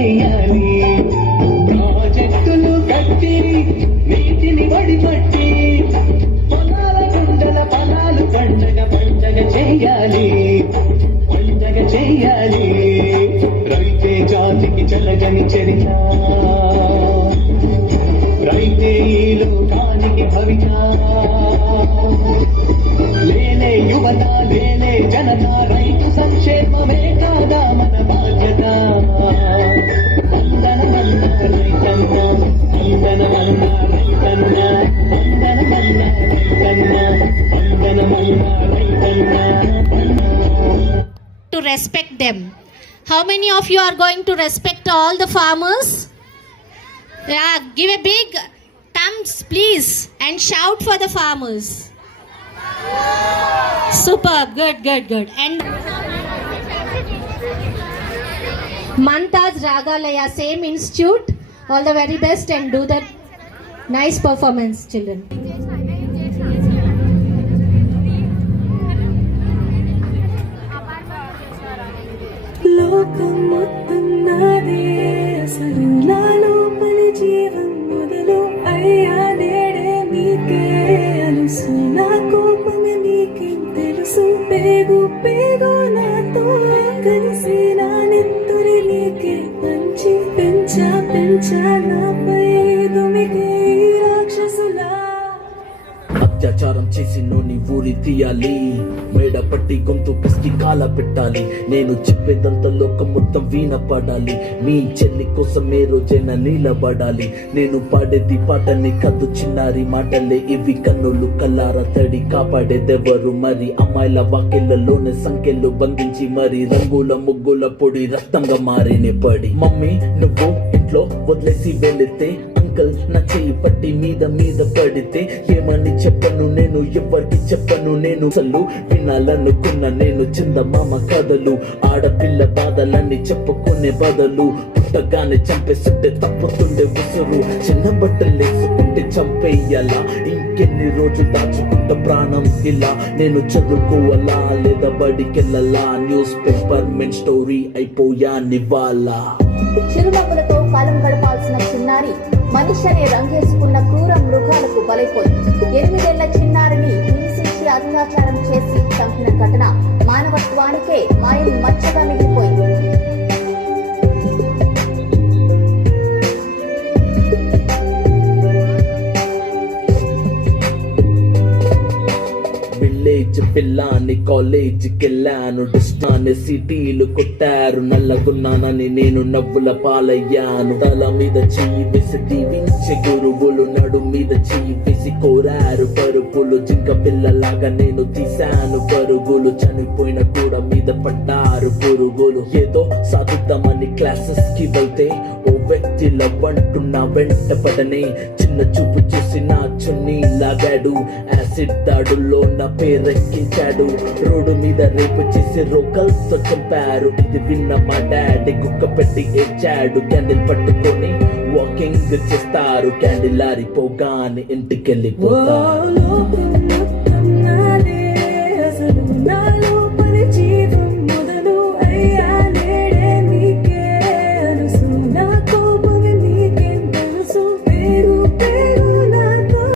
చేయాలి ప్రాజెక్టులు కట్టి నీటిని వడిపట్టి పొలాల గుండల ఫలాలు పండగ చేయాలి పండగ చేయాలి రైతే జాతికి చెలగని చరిత రైతే ఈ లోకానికి భవిత లేనే యువత లేనే జనత రైతు సంక్షేమమే కాదా మన బాధ్యత వందనమన్న రైతన్న వందనమన్న రైతన్న వందనమన్న రైతన్న వందనమన్న రైతన్న. To respect them. How many of you are going to respect all the farmers? Yeah, give a big thumbs please and shout for the farmers. Superb, good. And Mantaz Ragalaya, same institute. All the very best and do that nice performance, children. లోకం మొత్తం నాదే అసలు నా లోపలి జీవం మొదలు అయ్యా నేడే మీకే అలుసు నా కోపమే మీకేం తెలుసు పేగు నాతో కలిసి నా నెత్తురి నీకే పంచి పెంచా నాపై దుమికే రాక్షసులా అత్యాచారం చేసి నోని ఊరి తీయాలి మేడ పట్టి గొంతు పిసికి కాల పెట్టాలి నేను చెప్పేదంతా లోకం మొత్తం వీణ పడాలి మీ చెల్లి కోసం ఏ రోజైనా నిలబడాలి నేను పాడేది పాటని కద్దు చిన్నారి మాటలే ఇవి కన్నులు కల్లార తడి కాపాడేదెవరు మరి అమ్మాయిల వాకిళ్లలోనే సంఖ్యలు బంధించి మరి రంగుల ముగ్గుల పొడి రక్తంగా మారినే పడి మమ్మీ నువ్వు ఇంట్లో వదిలేసి వెళితే అంకల్ నా చెయ్యి పట్టి మీద పడితే ఏమని చెప్పను నేను ఎవరికి చెప్పను నేను అసలు వినాలనుకున్న నేను చందమామ కథలు ఆడపిల్ల బాధలన్నీ చెప్పుకునే బదులు పుట్టగానే చంపేస్తుంటే తప్పుతుండే ఉసురు చిన్న బట్టలు వేసుకుంటే చంపేయాలా ఇంకెన్ని రోజులు దాచుకుంటా ప్రాణం ఇలా నేను చదువుకోవాలా లేదా బడికెళ్ళాలా న్యూస్ పేపర్ మెన్ స్టోరీ అయిపోయా నివాలా చిరునవ్వులతో కాలం గడపాల్సిన చిన్నారి మనిషి అనే రంగేసుకున్న క్రూర మృగాలకు బలైపోయింది 8 ఏళ్ల చిన్నారిని హింసించి అత్యాచారం చేసి చంపిన ఘటన మానవత్వానికే మాయం మచ్చగా మిగిలిపోయింది. విలేజ్ పిల్లాన్ని కాలేజీకి వెళ్ళాను డిస్టాన్ని సిటీలు కొట్టారు నల్లగున్నానని నేను నవ్వుల పాలయ్యాను తల మీద చెయ్యి వేసి దీవించే గురువులు నడు మీద చెయ్యి వేసి కోరారు పరుగులు జింక పిల్లలాగా నేను తీశాను పరుగులు చనిపోయిన కూడా మీద పడ్డారు పురుగులు ఏదో సాధిద్దామని క్లాసెస్ కి వెళ్తే ఓ వ్యక్తి లవ్వంటున్నా వెంట పడనే చిన్న చూపు చూసి నా చున్నీ లాగాడు యాసిడ్ దాడుల్లో నా పేరెక్కించాడు రోడ్డు మీద రేపు చేసి రోకల్తో చంపారు ఇది విన్న మా డాడీ కుక్క పెట్టి ఏడ్చాడు క్యాండిల్ పట్టుకొని వాకింగ్ చేస్తారు క్యాండిల్ ఆరిపోగానే ఇంటికెళ్ళిపోతారు.